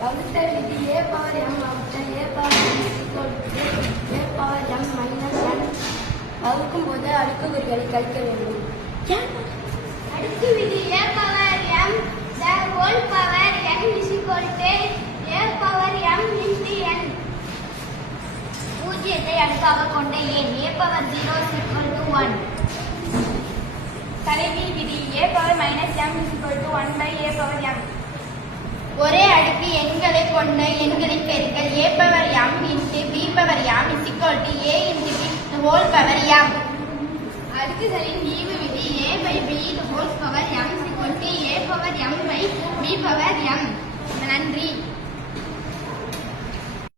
வகுத்தல் விதி a power m வகுத்தல் a power m a power m minus n. வகுக்கும் போது அடுக்குக்குறிகளை கழிக்க வேண்டும். அடுக்கு விதி a power m the whole power n is equal to a power m into n. பூஜ்ஜியத்தை அடுக்காக கொண்ட எண் a power 0 is equal to 1. தலைகீழ் விதி a power minus m is equal to 1 by a power m. ஒரே அடுக்கு எண்களை கொண்ட எண்களின் பெருக்கல் a power m into b power m is equal to a into b the whole power m. அடுக்குகளின் ஈவு விதி a by b the whole power m is equal to a power m by b power m.